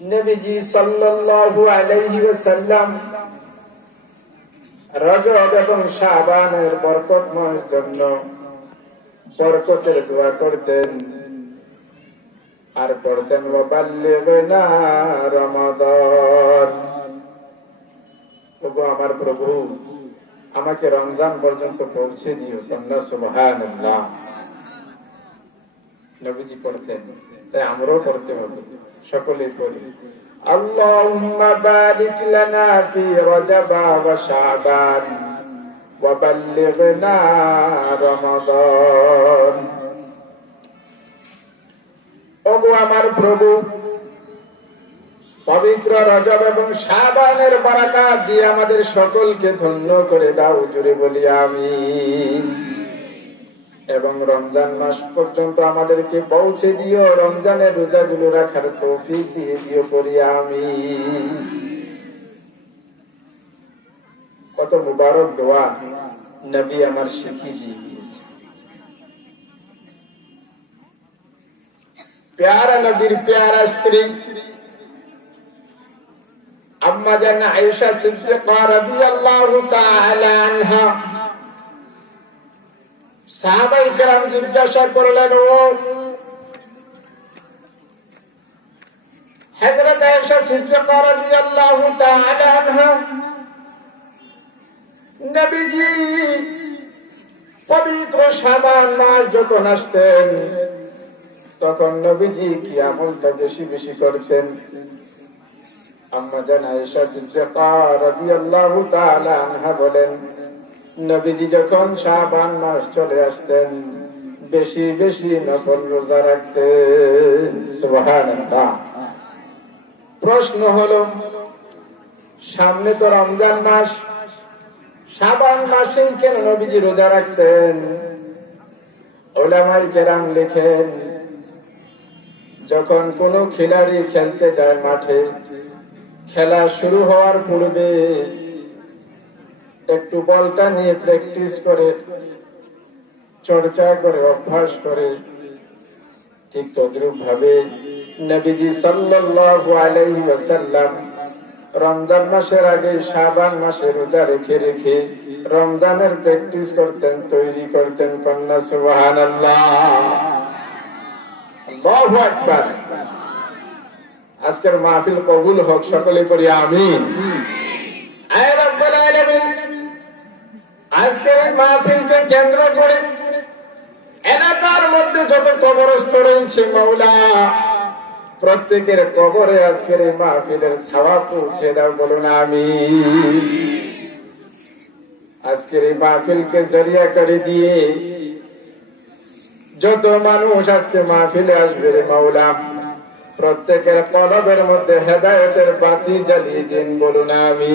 নবীজি সাল্লাল্লাহু আলাইহি ওয়াসাল্লাম রজব এবং শাবানের জন্য বরকতের দোয়া করতেন। আর ওয়াবাল্লিগনা রমাদান। ওগো আমার প্রভু, আমাকে রমজান পর্যন্ত পৌঁছে দিও। কন্যা, সুবহানাল্লাহ। নবীজি পড়তেন তাই আমরাও পড়তে হবে সকলেই পড়ি اللهم بارك لنا في رجب وشعبان وبلغنا رمضان ওগো আমার প্রভু পবিত্র রজব এবং শাবানের বারাকাত দিয়ে আমাদের সকলকে ধন্য করে দাও জুড়ে বলি আমি এবং রমজান মাস পর্যন্ত আমাদেরকে পৌঁছে দিও রমজানের রোজাগুলো রাখার তৌফিক দিয়ে দিও করি আমি কত মুবারক দোয়া নবী আমার শিখিয়ে দিয়েছে। প্যারা নবীর প্যারা স্ত্রী, আম্মা জান আয়েশা সিদ্দিকা রাদিয়াল্লাহু তাআলা আনহা। সাহাবাই কেরাম জিজ্ঞাসা করলেন, ও হযরত আয়েশা সিদ্দিকা রাদিয়াল্লাহু তাআলা আনহা, নবীজি পবিত্র শাবান মাস যখন আসতেন, তখন নবীজি কি আমলটা বেশি বেশি করতেন? আম্মা জান আয়েশা সিদ্দিকা রাদিয়াল্লাহু তাআলা আনহা বলেন নবীজি যখন শাবান মাস চলে আসতেন, বেশি বেশি নফল রোজা রাখতেন। প্রশ্ন হলো, সামনে তো রমজান মাস সাবান মাসে কেন নবীজি রোজা রাখতেন? ওলামাই কেরাম লেখেন, যখন কোন খেলাড়ি খেলতে যায় মাঠে, খেলা শুরু হওয়ার পূর্বে একটু বলটা নিয়ে প্র্যাকটিস করে, চর্চা করে, অভ্যাস করে। ঠিক তদ্রুপ ভাবে নবীজি ওয়াসাল্লাম রমজান মাসের আগে শাবান মাসে রোজা রেখে রেখে রমজানের প্র্যাকটিস করতেন, তৈরি করতেন কন্যা আকবার। আজকের মাহফিল কবুল হোক, সকলে করি আমিন। আজকের এই মাহফিলকে কেন্দ্র করে এলাকার মধ্যে যত কবরস্থ রয়েছে মাওলা, প্রত্যেকের কবরে আজকের এই মাহফিলের ছাওয়া পৌঁছে দাও, বলুন আমি আজকের এই মাহফিলকে জরিয়া করে দিয়ে যত মানুষ আজকে মাহফিলে আসবে রে মাওলা, প্রত্যেকের কলবের মধ্যে হেদায়তের বাতি জ্বালিয়ে দিন, বলুন আমি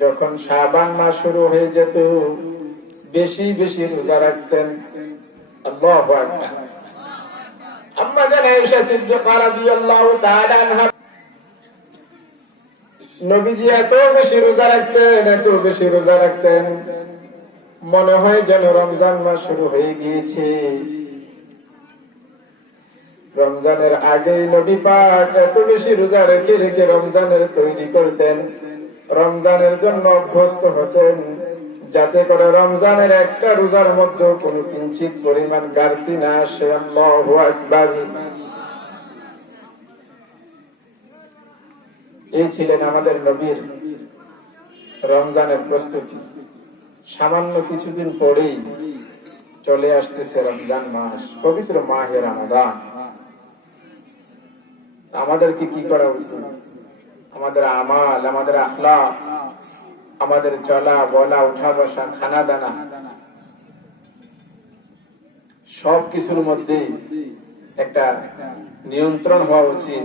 যখন শাবান মাস শুরু হয়ে যেত, বেশি বেশি রোজা রাখতেন। এত বেশি রোজা রাখতেন বেশি রোজা রাখতেন। মনে হয় যেন রমজান মাস শুরু হয়ে গিয়েছে। রমজানের আগেই নবী পাক এত বেশি রোজা রেখে রেখে রমজানের তৈরি করতেন, রমজানের জন্য অভ্যস্ত হতেন, যাতে করে রমজানের একটা রোজার মধ্যে কোনো কিঞ্চিত পরিমাণ গার্তি না আসে। এই ছিলেন আমাদের নবীর রমজানের প্রস্তুতি। সামান্য কিছুদিন পরেই চলে আসতেছে রমজান মাস, পবিত্র মাহে রমাদান। আমাদেরকে কি করা উচিত? আমাদের আমাল, আমাদের আখলা আমাদের চলা, বলা, উঠা, বসা, খানা, দানা সব কিছুর মধ্যে একটা নিয়ন্ত্রণ হওয়া উচিত,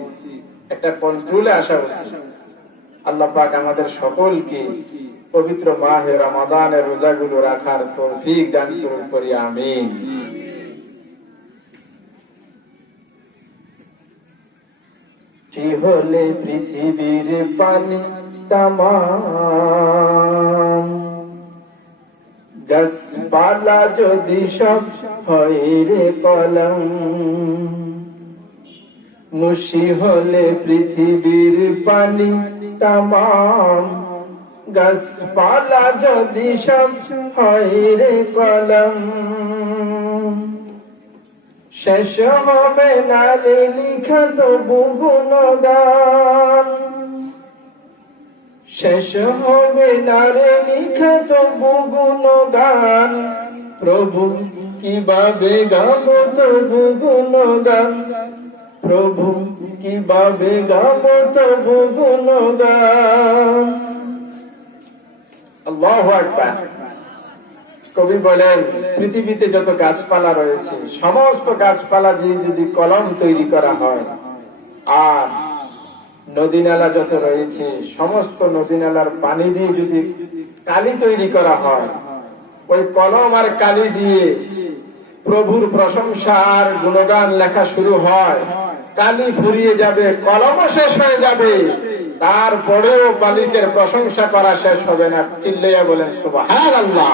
একটা কন্ট্রোলে আসা উচিত। আল্লাহ পাক আমাদের সকলকে পবিত্র মাহে রমাদানের রোজাগুলো রাখার তৌফিক দান করি, আমিন। কি হলে পৃথিবীর পানি তামাম। গাছপালা যদি সব হয় রে কলম মুশি হলে পৃথিবীর পানি তামাম। গাছপালা যদি সব হয় রে কলম শেষ হবে না রে লিখা তবু গুণগান শেষ হবে না রে লিখা তবু গুণগান প্রভু, কীভাবে গাব তবু গুণগান প্রভু, কীভাবে গাব তবু গুণগান আল্লাহু আকবার। কবি বলেন, পৃথিবীতে যত গাছপালা রয়েছে, সমস্ত গাছপালা দিয়ে যদি কলম তৈরি করা হয়, আর নদী নালা যত রয়েছে, সমস্ত নদী নালার পানি দিয়ে যদি কালি তৈরি করা হয়, ওই কলম আর কালি দিয়ে প্রভুর প্রশংসা আর গুণগান লেখা শুরু হয়। কালি ফুরিয়ে যাবে, কলমও শেষ হয়ে যাবে। তারপরেও মালিকের প্রশংসা করা শেষ হবে না। চিল্লাইয়া বলেন সুবহান আল্লাহ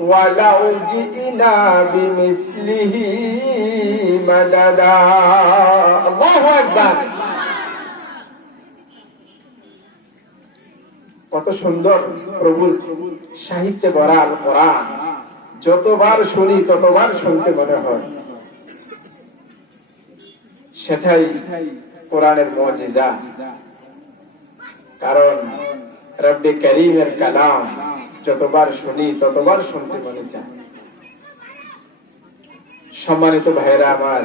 ولو جئنا بمثله مددا الله أكبر কত সুন্দর প্রভুর সাহিত্যে ভরা আল কোরআন যতবার শুনি ততবার শুনতে মনে হয় সেটাই কোরআনের মজিজা কারণ রব্বে করিমের কালাম যতবার শুনি ততবার শুনতে মনে চায় সম্মানিত ভাইরা আমার